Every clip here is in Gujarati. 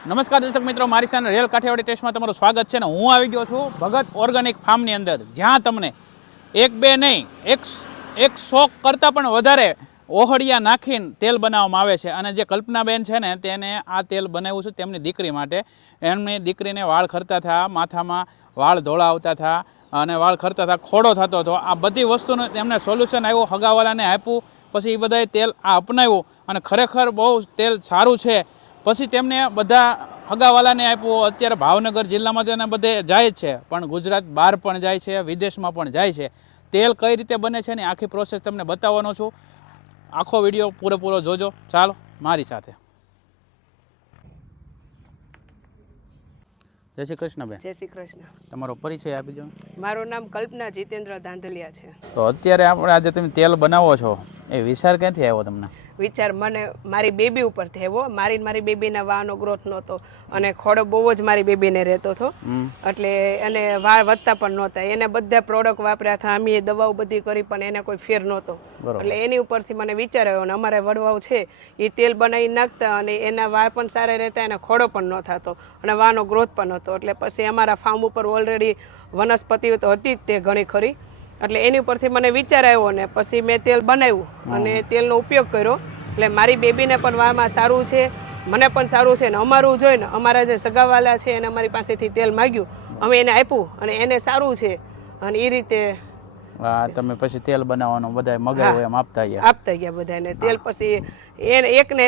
નમસ્કાર દર્શક મિત્રો, મારી સાથે રેલ કાઠિયાવાડી ટેસ્ટમાં તમારું સ્વાગત છે ને હું આવી ગયો છું ભગત ઓર્ગેનિક ફાર્મની અંદર, જ્યાં તમને એક બે નહીં, એક એક સો કરતાં પણ વધારે ઓહળિયા નાખીને તેલ બનાવવામાં આવે છે. અને જે કલ્પનાબેન છે ને, તેને આ તેલ બનાવ્યું છે તેમની દીકરી માટે. એમની દીકરીને વાળ ખરતા હતા માથામાં વાળ ધોળા આવતા થયા અને વાળ ખરતા હતા ખોડો થતો હતો. આ બધી વસ્તુનું એમને સોલ્યુશન આવ્યું હગાવાલાને આપ્યું, પછી એ બધાએ તેલ આ અપનાવ્યું અને ખરેખર બહુ તેલ સારું છે. પછી તેમને બધા હગાવાલાને આપ્યું. અત્યારે ભાવનગર જિલ્લામાં તો એને બધે જાય જ છે પણ ગુજરાત બહાર પણ જાય છે વિદેશમાં પણ જાય છે. તેલ કઈ રીતે બને છે ને આખી પ્રોસેસ તમને બતાવવાનો છું. આખો વીડિયો પૂરેપૂરો જોજો. ચાલો મારી સાથે. જય શ્રી કૃષ્ણબેન જય શ્રી કૃષ્ણ. તમારો પરિચય આપી દો. મારું નામ કલ્પના જીતેન્દ્ર ધાંધલિયા છે. તો અત્યારે આપણે આજે તમે તેલ બનાવો છો. એ વિચાર ક્યાંથી આવ્યો તમને? વિચાર મને મારી બેબી ઉપર થયો મારી મારી બેબીના વાનો ગ્રોથ નહોતો અને ખોડો બહુ જ મારી બેબીને રહેતો હતો. એટલે એને વાળ વધતા પણ નહોતા. એને બધા પ્રોડક્ટ વાપર્યા હતા અમે દવાઓ બધી કરી પણ એને કોઈ ફેર નહોતો. એટલે એની ઉપરથી મને વિચાર આવ્યો અને અમારે વડવાઓ છે એ તેલ બનાવી નાખતા અને એના વાળ પણ સારા રહેતા અને ખોડો પણ ન થતો અને વાનો ગ્રોથ પણ હતો એટલે પછી અમારા ફાર્મ ઉપર ઓલરેડી વનસ્પતિઓ તો હતી જ તે ઘણી ખરી. એટલે એની ઉપરથી મને વિચાર આવ્યો ને પછી મેં તેલ બનાવ્યું અને તેલનો ઉપયોગ કર્યો. એટલે મારી બેબીને પણ વામાં સારું છે મને પણ સારું છે ને અમારું જોઈને અમારા જે સગાવાલા છે એને અમારી પાસેથી તેલ માગ્યું. અમે એને આપ્યું અને એને સારું છે અને એ રીતે તમે પછી તેલ બનાવવાનું બધા મગાવ્યું એમ આપતા ગયા? આપતા ગયા બધાને તેલ પછી એને એકને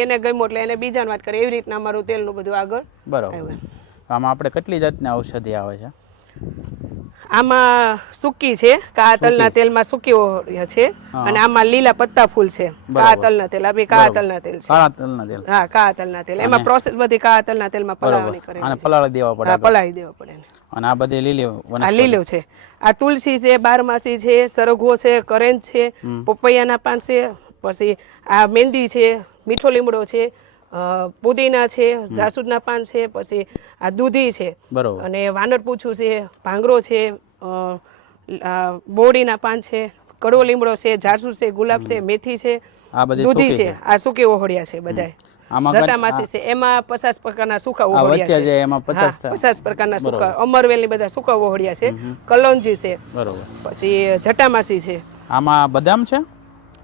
એને ગમ્યું એટલે એને બીજાને વાત કરે. એવી રીતના અમારું તેલનું બધું આગળ બરોબર. આમાં આપણે કેટલી જાતની ઔષધિ આવે છે? આમાં સૂકી છે કાળા તલના તેલમાં સૂકી ઓળિયા છે અને આમાં લીલા પત્તા ફૂલ છે. કાળા તલના તેલ આ બે કાળા તલના તેલ છે. કાળા તલના તેલ. હા કાળા તલના તેલ એમાં પ્રોસેસ બધી કાળા તલના તેલમાં પલાળવાની કરે અને પલાળી દેવા પડે પલાળી દેવા પડે અને આ બધી લીલી આ લીલું છે. આ તુલસી છે બારમાસી છે સરગવો છે કરેન છે પપૈયાના પાન છે પછી આ મહેંદી છે મીઠો લીમડો છે પુદીના છે જાસૂદના પાન છે પછી આ દૂધી છે. અને વાનર પૂછું છે ભાંગરો છે બોડીના પાન છે કડવો લીમડો છે જાસૂદ છે ગુલાબ છે મેથી છે દૂધી છે આ સૂકી ઓહળિયા છે બધાય. આમાં કઈ- જટામાસી છે એમાં પચાસ પ્રકારના સૂકા ઓહળિયા છે. એમાં પચાસ પ્રકારના સૂકા અમરવેલની બધા સૂકા ઓહળિયા છે. કલોંજી છે બરોબર. પછી જટામાસી છે. આમાં બદામ છે?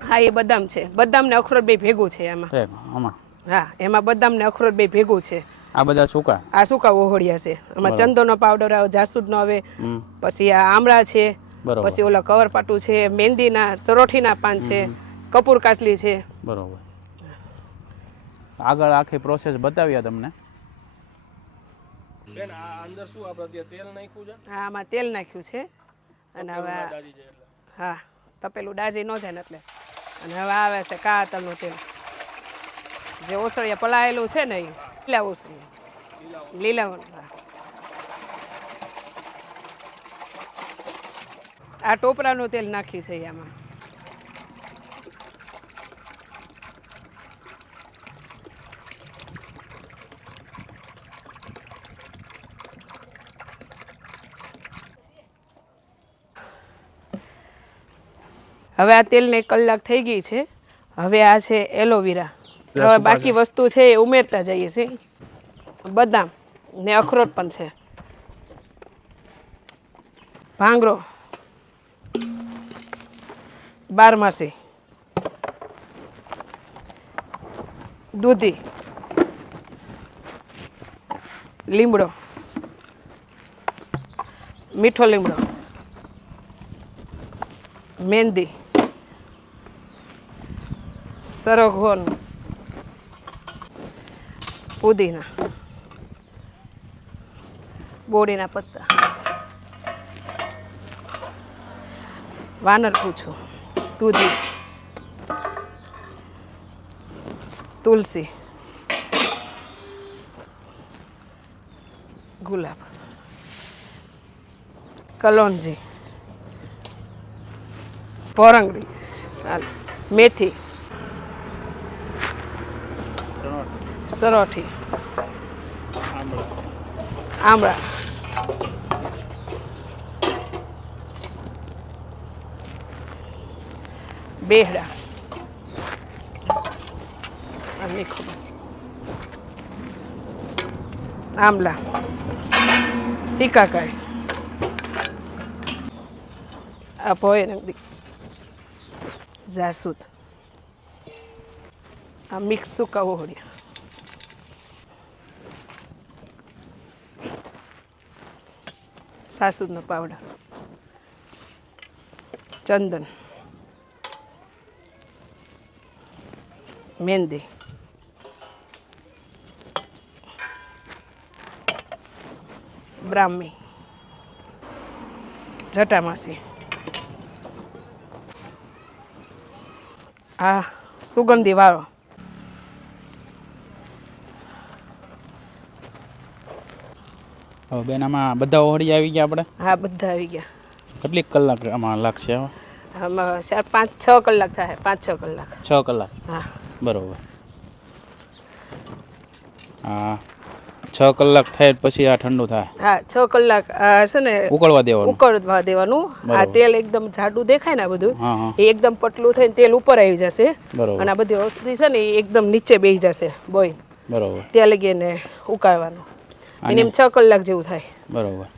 હા એ બદામ છે. બદામ ને અખરોટ બે ભેગું છે એમાં આમાં. હા એમાં બદામ ને અખરોટ બે ભેગું છે. આ બધા સૂકા? આ સૂકા ઓહોળિયા છે. એમાં ચંદનનો પાવડર આવે જાસૂદનો આવે પછી આ આમળા છે પછી ઓલા કવરપાટું છે મહેંદીના સરોઠીના પાન છે કપૂર કાસલી છે. બરોબર. આગળ આખી પ્રોસેસ બતાવ્યા તમને. હા આમાં તેલ નાખ્યું છે. અને હવે હા તપેલું ડાજી ન જાય ને એટલે. અને હવે આવે છે કાળા તલનું તેલ. જે ઓસળિયા પલાયેલું છે ને એ લીલા ઓસળિયા લીલા આ ટોપરાનું તેલ નાખી છે આમાં. હવે આ તેલને એક કલાક થઈ ગઈ છે. હવે આ છે એલોવેરા. હવે બાકી વસ્તુ છે એ ઉમેરતા જઈએ છીએ. બદામ ને અખરોટ પણ છે. ભાંગરો. બારમાસી. દૂધી. લીમડો. મીઠો લીમડો. મહેંદી સરગવોન. પુદીના. બોડીના પત્તા. વાનર પૂછું. દૂધી. તુલસી. ગુલાબ. કલોંજી પોરંગડી મેથી. સરોઠી આમળા. બેહડા. અને આમલા સિકાકાઈ આ પોય જાસૂદ. આ મિક્સ સુકાવો ઓહળિયા સાસુદનો પાવડર. ચંદન. મહેંદી બ્રાહ્મી. જટામાસી. આ સુગંધી વાળો. હવે બેન આમાં બધા ઓહળી આવી ગયા આપણે? હા બધા આવી ગયા. કેટલીક કલાક આમાં લાગશે હવે? આમાં ચાર પાંચ છ કલાક થાય પાંચ છ કલાક. છ કલાક? હા. બરોબર. હા છ કલાક થાય પછી આ ઠંડુ થાય. હા છ કલાક છે ને ઉકળવા દેવાનું. ઉકળવા દેવાનું. આ તેલ એકદમ જાડું દેખાય ને બધું એ એકદમ પતલું થઈને તેલ ઉપર આવી જશે. બરોબર. અને આ બધી ઔષધિ છે ને એ એકદમ નીચે બેસી જશે બોય બરોબર. ત્યાં લગી એને ઉકાળવાનું. મિનિમમ છ કલાક જેવું થાય. બરોબર.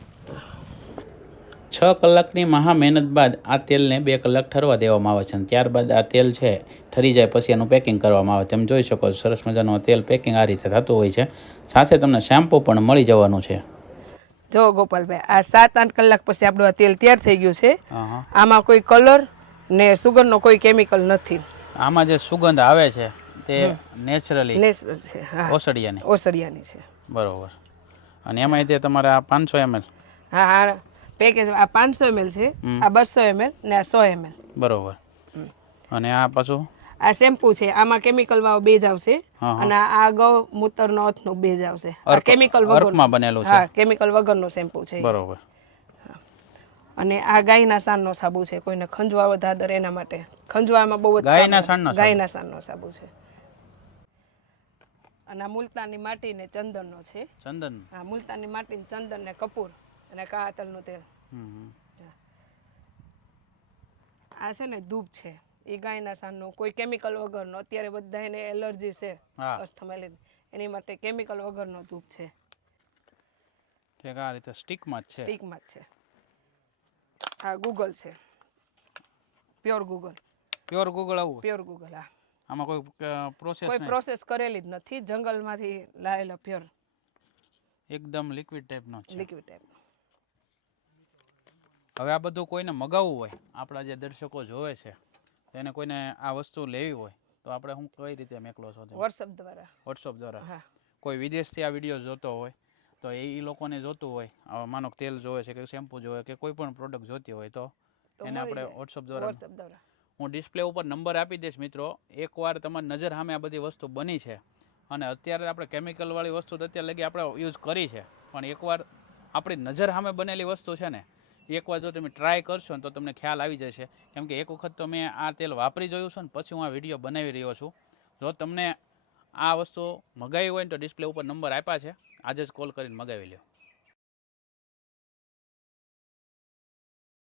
છ કલાકની મહા મહેનત બાદ આ તેલને બે કલાક ઠરવા દેવામાં આવે છે અને ત્યારબાદ આ તેલ છે ઠરી જાય પછી એનું પેકિંગ કરવામાં આવે તેમ જોઈ શકો છો સરસ મજાનું તેલ પેકિંગ આ રીતે થતું હોય છે. સાથે તમને શેમ્પૂ પણ મળી જવાનું છે. જો ગોપાલભાઈ આ સાત આઠ કલાક પછી આપણું આ તેલ તૈયાર થઈ ગયું છે. આમાં કોઈ કલર ને સુગંધનો કોઈ કેમિકલ નથી. આમાં જે સુગંધ આવે છે તે નેચરલી નેચરલ છે ઓસડિયાની ઓસરિયાની છે. બરોબર. અને એમાં જે તમારે આ પાંચસો એમએલ. હા હા પેકેજ આ પાંચસો એમએલ છે. આ બસો એમએલ ને આ સો એમએલ. બરોબર. અને આ પાછું? આ શેમ્પુ છે. આમાં કેમિકલ વાળો બેજ આવશે. અને આ ગૌમૂત્ર નો નું બેજ આવશે. કેમિકલ વગર બનેલું છે. હા કેમિકલ વગરનો શેમ્પુ છે. બરોબર. અને આ ગાયના સાનનો સાબુ છે. કોઈને ખંજવા વધારે એના માટે. ખંજવામાં બહુ ગાયના સાનનો? ગાયના સાનનો સાબુ છે. અને આ મુલતાની માટી ને ચંદનનો છે. ચંદન? હા મુલતાની માટી ને ચંદન ને કપૂર અને કાતલનું તેલ. હમ, હમ. આ છે ને ધૂપ છે. એ ગાયના સાનનો. કોઈ કેમિકલ વગરનો. અત્યારે બધા એને એલર્જી છે અસ્થમાલીન એની માટે કેમિકલ વગરનો ધૂપ છે. ઠીક આ રીતે સ્ટીકમાં જ છે? સ્ટીકમાં જ છે. આ ગૂગલ છે. પ્યોર ગૂગલ પ્યોર ગૂગલ આવું? પ્યોર ગૂગલ હા. આમાં કોઈ પ્રોસેસ કોઈ પ્રોસેસ કરેલી જ નથી. જંગલમાંથી લાવેલો પ્યોર એકદમ લિક્વિડ ટાઈપનો છે. લિક્વિડ ટાઈપ હવે આ બધું કોઈને મગાવવું હોય આપણા જે દર્શકો જોવે છે તેને કોઈને આ વસ્તુ લેવી હોય તો આપણે હું કઈ રીતે મેકલો છો વોટ્સઅપ દ્વારા. વોટ્સઅપ દ્વારા. કોઈ વિદેશથી આ વીડિયો જોતો હોય તો એ લોકોને જોતું હોય માનો તેલ જોવે છે કે શેમ્પુ જોવે કે કોઈ પણ પ્રોડક્ટ જોતી હોય તો તો એને આપણે વોટ્સઅપ દ્વારા વોટ્સઅપ દ્વારા. હું ડિસ્પ્લે ઉપર નંબર આપી દઈશ મિત્રો. એકવાર તમારી નજર સામે આ બધી વસ્તુ બની છે. અને અત્યારે આપણે કેમિકલવાળી વસ્તુ તો અત્યારે લગી આપણે યુઝ કરી છે. પણ એકવાર આપણી નજર સામે બનેલી વસ્તુ છે ને, એકવાર જો તમે ટ્રાય કરશો ને તો તમને ખ્યાલ આવી જશે. કેમ કે એક વખત તો મેં આ તેલ વાપરી જોયું છે ને, પછી હું આ વીડિયો બનાવી રહ્યો છું. જો તમને આ વસ્તુ મગાવી હોય ને તો ડિસ્પ્લે ઉપર નંબર આપ્યા છે. આજે જ કોલ કરીને મગાવી લ્યો.